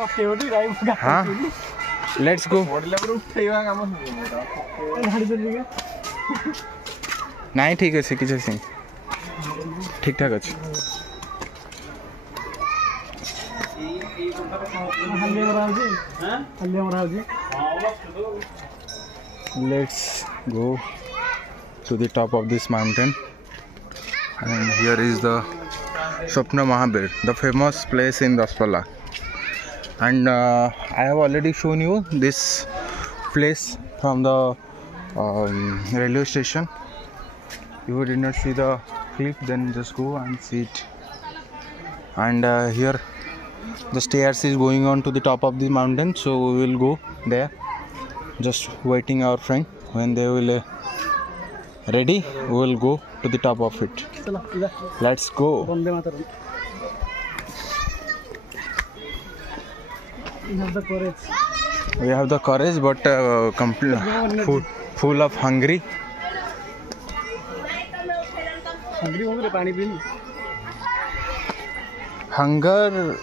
हाँ let's go नहीं ठीक अच्छे किसी ठीक ठाक अच्छे let's go to the top of this mountain and here is the Swapna Mahabir, the famous place in Daspala, and I have already shown you this place from the railway station. If you did not see the clip, then just go and see it. And here the stairs is going on to the top of the mountain, so we will go there, just waiting our friend. When they will ready, we will go to the top of it. Let's go. We have the courage, but full of hungry. Hunger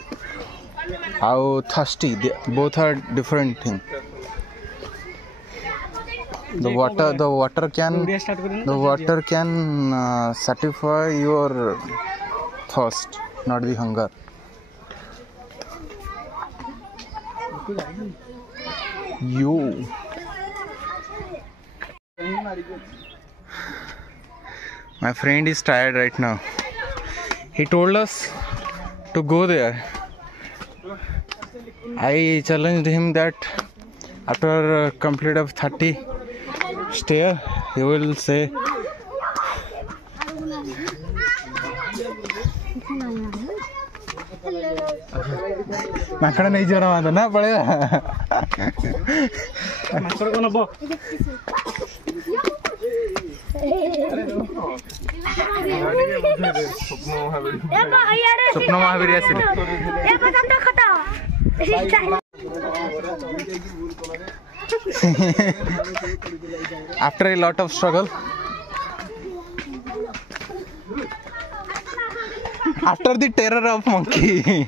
or thirsty, both are different things. The water can satisfy your thirst, not the hunger. You. My friend is tired right now. He told us to go there. I challenged him that after complete of 30 stair, he will say माकड़ नहीं जोरा मांदा ना पड़ेगा माकड़ को नबो स्वप्न Mahavir आसिले after a lot of struggle, after the terror of monkey.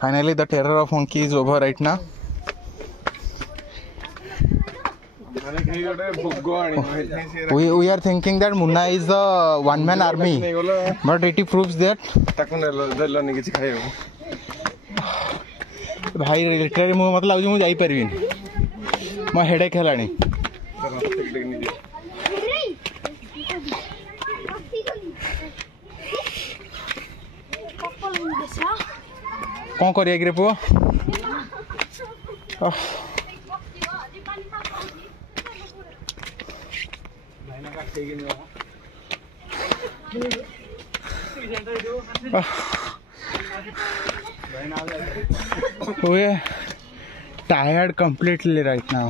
Finally the terror of monkey is over right now. We are thinking that Munna is a one-man army, but it proves that भाई literally मु मतलब लाଗୁଛି ମୁଁ ଯାଇ ପାରିବିନି ମୋ headache हेलाणी कौन करिया कि रे पुओ We are tired completely right now.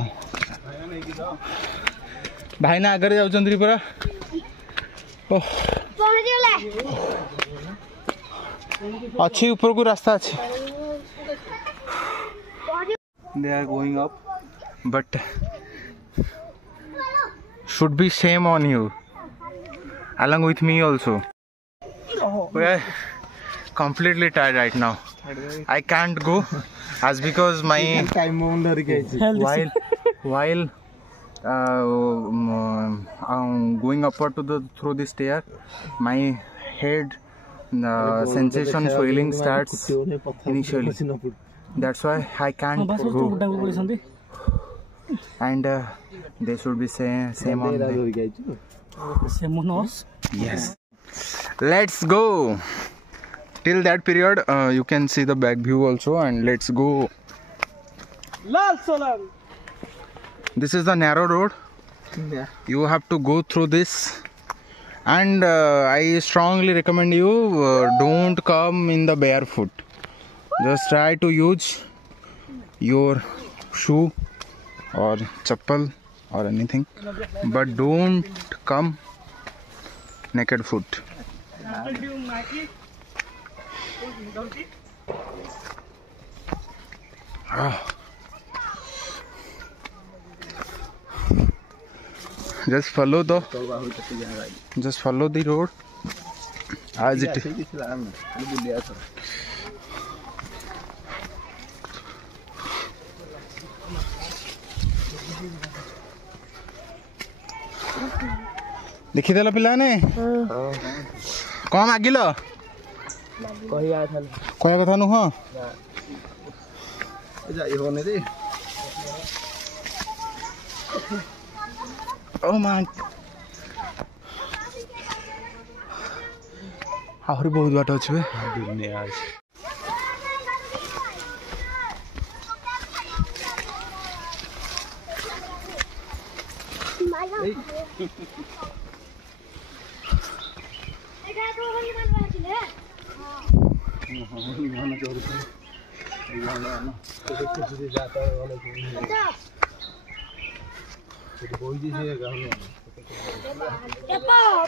भाई ना आगे जाऊ चंद्री पूरा अच्छी ऊपर को रास्ता अच्छी. They are going up, but should be shame on you along with me also. We are completely tired right now. I can't go as because my while going upward to through the stair, my head sensation swelling starts initially. That's why I can't go. And they should be same on the. Yes. Let's go. Till that period, you can see the back view also, and let's go. This is the narrow road. Yeah. You have to go through this, and I strongly recommend you don't come in the barefoot. Just try to use your shoe or chappal or anything, but don't come naked foot. Just follow the road as it is. देखिदेल पिलाने कौन मागिल कह कथा नुह आहरी बहुत बाट अच्छे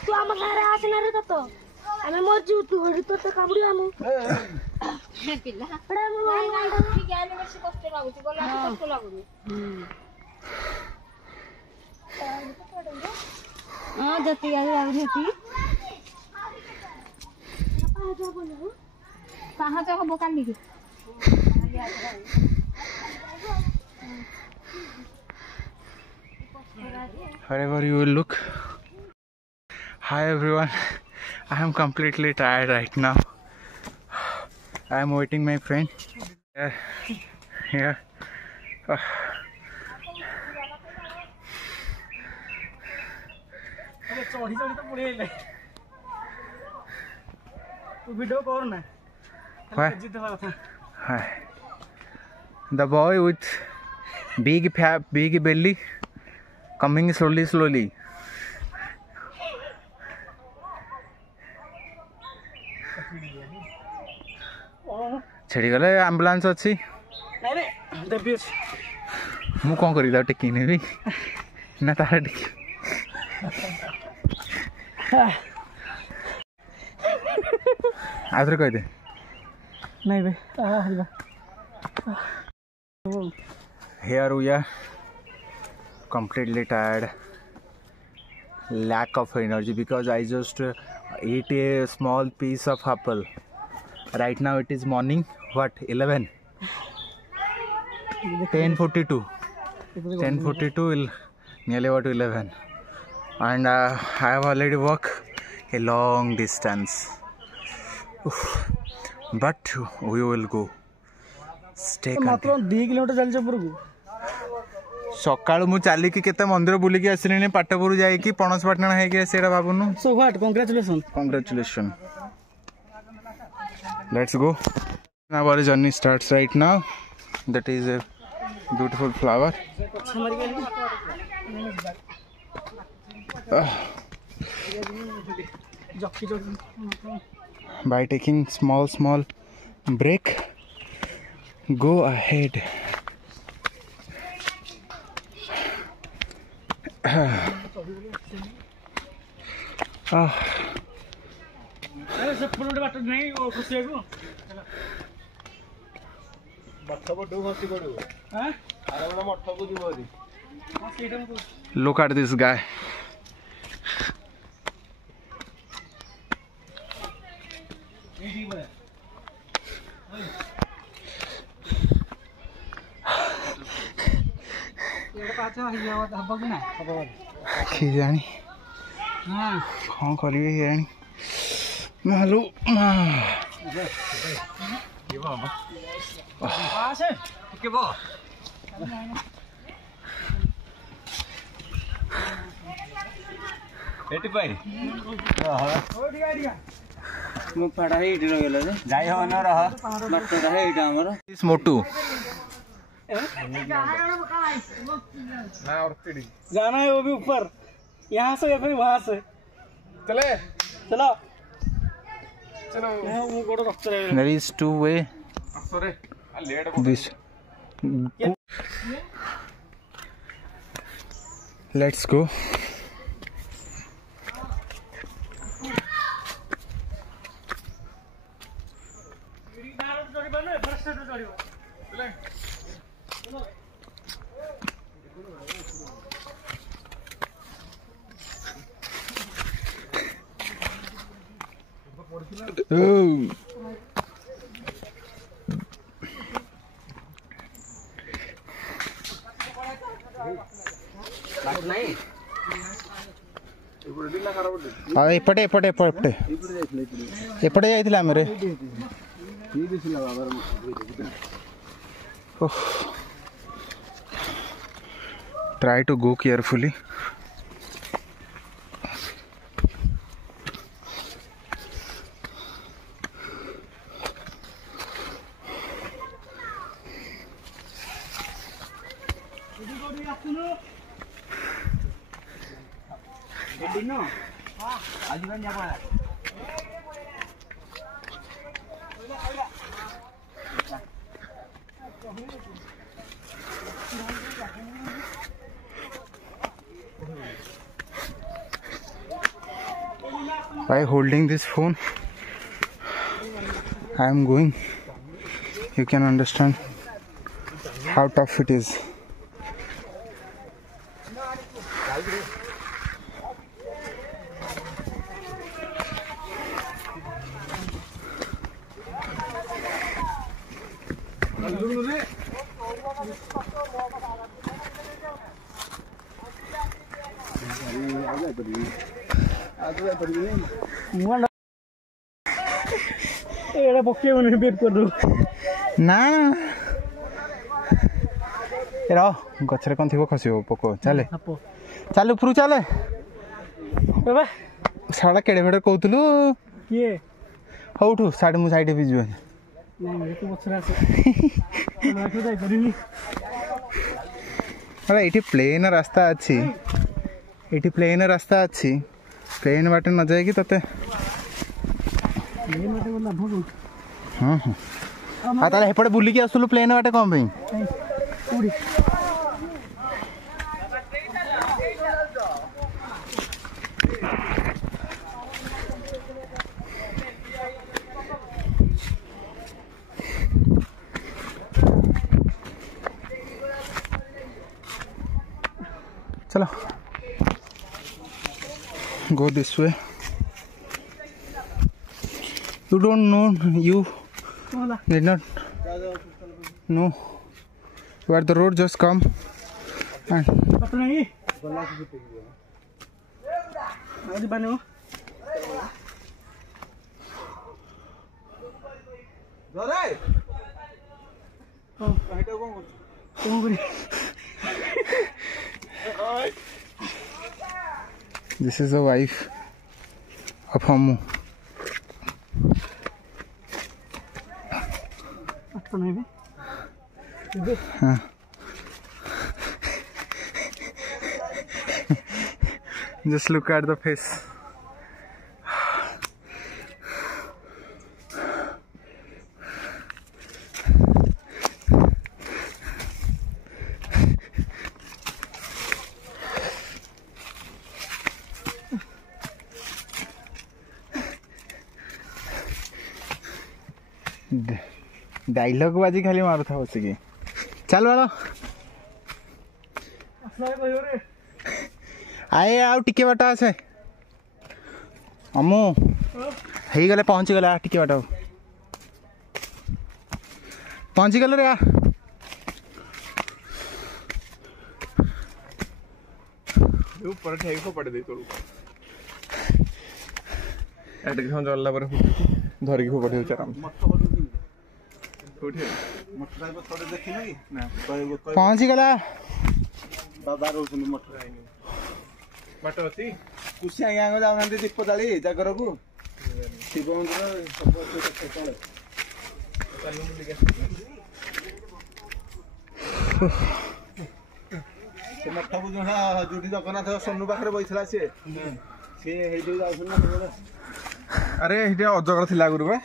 तू आम गाँव आसना रे तो आम मरजू तू तो कामुड़ी आम पाँच हम काली wherever you will look. Hi everyone, I am completely tired right now. I am waiting my friend here. Hi. The boy with big belly coming slowly. छेड़ी गले एम्बुलेंस अच्छी मु कौन करी टेकी नेबी ना तार टेकी आधर कह दे नहीं बे here we are completely tired, lack of energy because I just ate a small piece of apple. Right now it is morning, what, 11? 10:42, nearly about 11, and I have already walked a long distance. Oof. But we will go. Stay continued. 2 kilometre चल जा सकाळु मु चाली कि केते मंदिर बुली कि आसिनी पाटपुर जाई कि पणसपाटना है कि सेडा बाबुनु so what congratulation let's go our journey starts right now that is a beautiful flower by taking small break go ahead Look at this guy. जानी कौन करी मालू मोटू जाना है वो भी ऊपर यहाँ से या फिर वहाँ से चलो There is 2 way. This. Let's go. एपटे एपटे एपटे एपटे जाइथिला मेरे try to go carefully By holding this phone I am going, you can understand how tough it is. एड़ा पक्के उन्हें बेट कर दो ना रह गछरे कौन थी खस पोक चले चल ऊपर चले बाबा साड़ा केड़े भेड़ कहतलु किए हौ उठू साढ़े मु साइड भी जीवन नहीं तू बछरा से राखो जाई परिनी अरे एठी प्लेन रास्ता अच्छी एठी प्लेन रास्ता अच्छी प्लेन बाटे न जाएगी तते ये मते बोला भगो हां हां आ ताले हेपड़े बुली के आसलु प्लेन बाटे कम भई पूरी चलो go this way. You don't know, you did not know where the road just come and this is the wife of Hammu. Just look at the face. Dialogue बाजी खाली मारू था बस चल वाला आए आउ टिके बाट आसे अमु हो गले पहुँची गला टिके बाट पहुँची गल रे ऊपर ठेक को पड़ दे तो एट के हम जल्ला पर धर के पड़ दे चराम पहुँची गला बाबा रोशन मटर आइनी बाट अछि कुसिया गांग जाउनांती दीप जाली जागर को शिव मंदिर सब चले चलू मुली से मठा बुझा जोडी जगन्नाथ सोनू पाखरे बइथला से हे जो जाउछन ना अरे हेटे अजगर थिला गुरु बा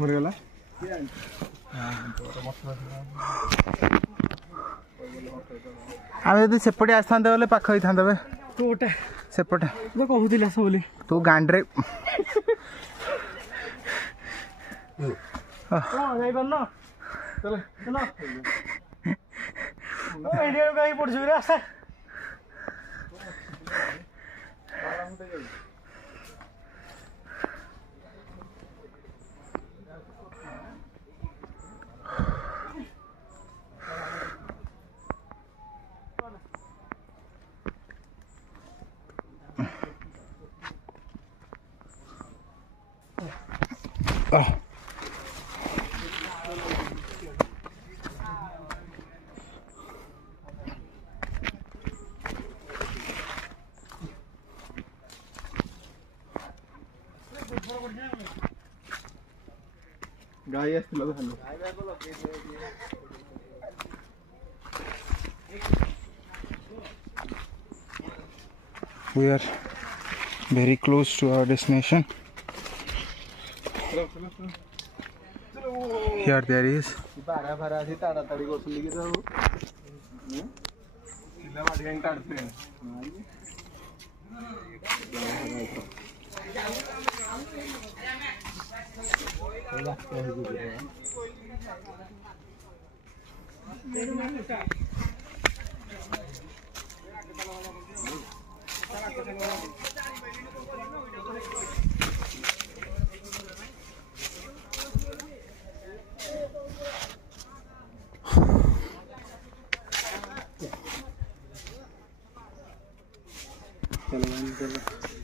मर गेला आम यदि सेपटे आसता बोले पाख होता बे कोटा सेपटे तो कहूला सब बोली तू गांडरे नहीं बनना चलो चलो इंडिया का ही पड़ जुरे आसा गाई आसला भालो We are very close to our destination. Here there is बारा बारा से ताड़ा ताड़ी करसली कि तो इला वाडियां काढते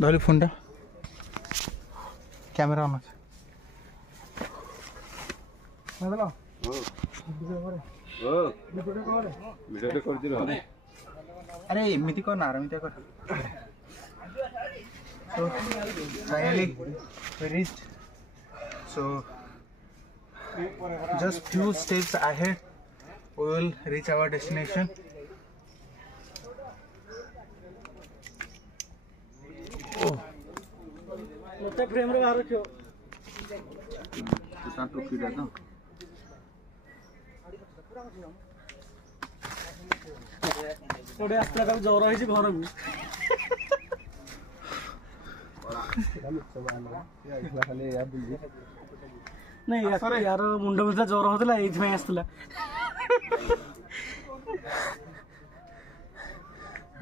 धरी फोनटा कैमरा ऑन আছে हेलो वीडियो कर दिलो अरे एमिति को नारमिता कर so finally we reached so just few steps ahead we will reach our destination मत फ्रेम रे बाहर रखियो ता टोकी दे ना थोड़े आस्ते का जोर होई छी घर में नहीं यार मुंड में जोर होतला एज में आस्तला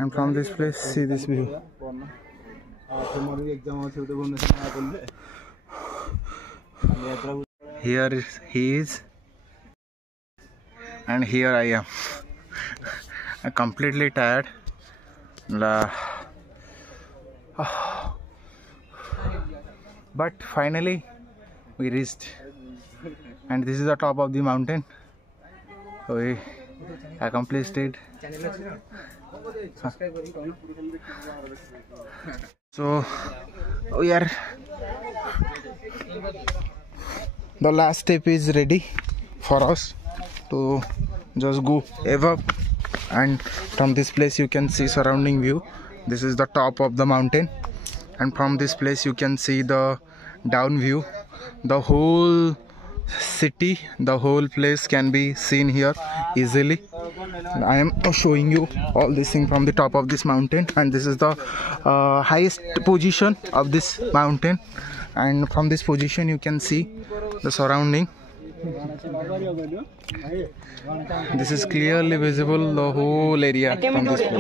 and from this place see this view. Here he is and here I am. I'm completely tired. But finally we reached and this is the top of the mountain. We accomplished it. So we are the last step is ready for us to just go above and from this place you can see surrounding view. This is the top of the mountain and from this place you can see the down view. The whole city, the whole place can be seen here easily. I am showing you all this thing from the top of this mountain and this is the highest position of this mountain and from this position you can see the surrounding. This is clearly visible the whole area from this place.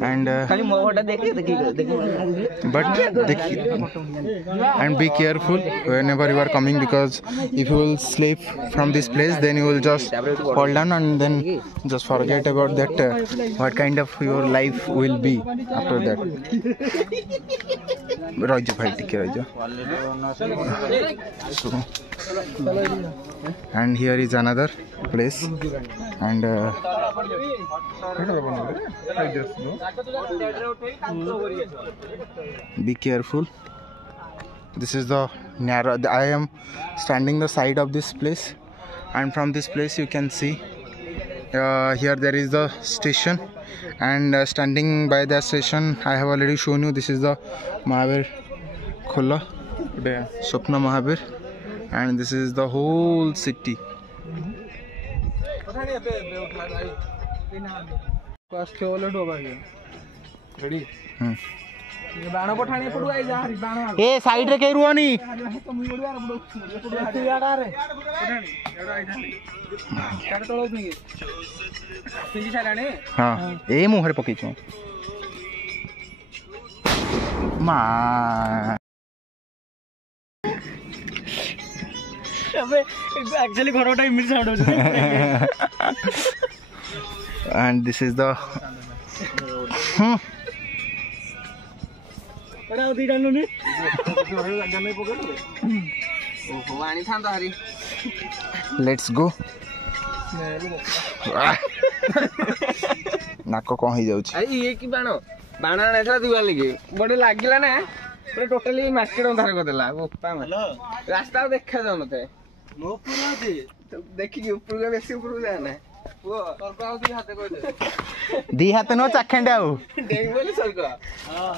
And and be careful whenever you are coming because if you will slip from this place then you will just fall down and then just forget about that what kind of your life will be after that. Raja bhai take Raja. So and here is another place and be careful. This is the narrow I am standing the side of this place and from this place you can see here there is the station and standing by the station I have already shown you. This is the Mahabir Khula Swapna Mahabir and this is the whole city. ready बाण पठाणी पडू आई जा बाण ए side रे के रुआनी याडा रे पठाणी एडा आई थाली काड तळो नि पिंजी सालाने हां ए मुहरे पकेछु मा अबे एक्चुअली घरटा इमेज साउंड हो and this is the एडा उदी डालनु नि लेट्स गो नाक कौन हो जाउछ ये की बाण बाण आना दिवाली के बड़े लागिला ना पूरा टोटली मार्केट अंधार कर देला बोपा रास्ता देखा जाउ नते मो पूरा दे देखि ऊपर के बेसी ऊपर जाना वो सरका दी हाथे कोइ दे दी हाथ नो चाखेंडे आउ डेंग बोले सरका हां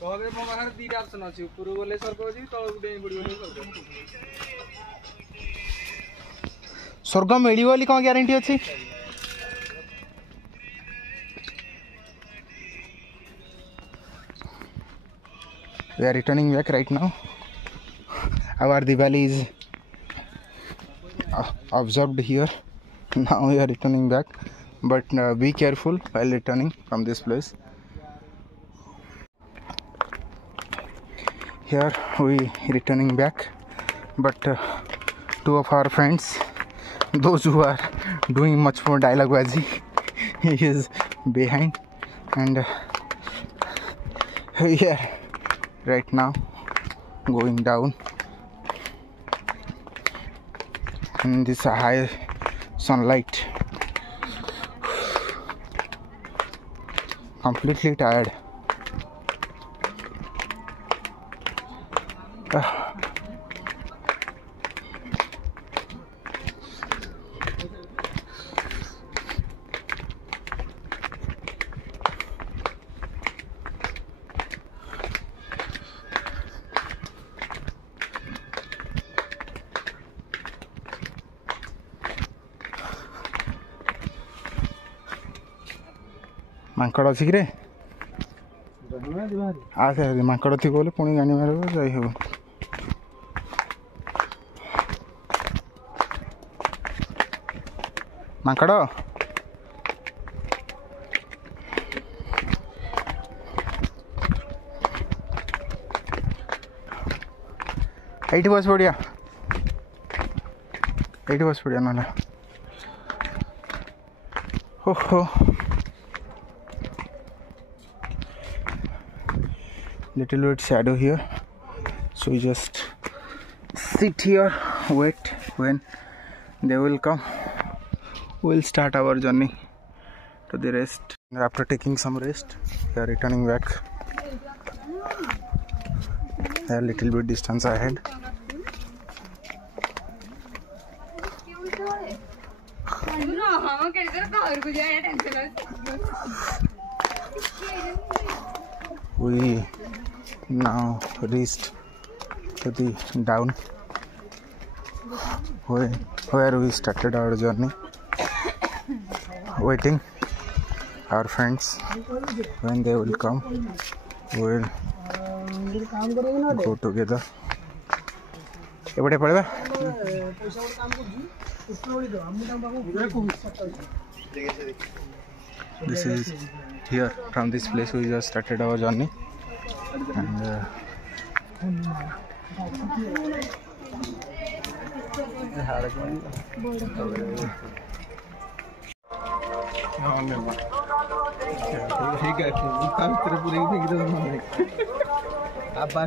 कहबे मो बाहर दीटा ऑप्शन अछि ऊपर बोले सरका जी तळ डेंग पड़ी बोले सरका स्वर्ग मिली बोली कौन गारंटी अच्छी we are returning back right now. Our Diwali is observed here. Now we are returning back, but be careful while returning from this place. Here we returning back, but two of our friends, those who are doing much more dialogue bazi, he is behind, and here right now going down in this high sunlight, completely tired. Mankad अच्छी रे आसे मांकड़ थी बोले पुणी गानी मार जाई हो मांकड़ एटी बस बढ़िया ना हो little bit shadow here, so we just sit here, wait when they will come. We'll start our journey to the rest. After taking some rest, we are returning back. A little bit distance ahead. We now reached to the down where we started our journey, waiting our friends. When they will come, we will go together. This is here, from this place we just started our journey, and Apa